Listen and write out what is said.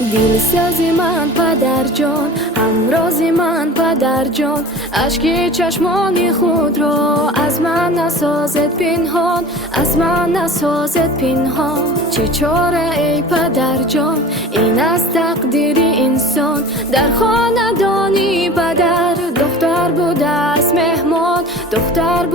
دلسازی من پدر جان، همرازی من پدر جان، اشک چشمان خود را از من نسازد پنهان، از من نسازد پنهان. چه چاره ای پدر جان، این است تقدیر انسان. در خاندانی پدر دختر بوده است مهمان، دختر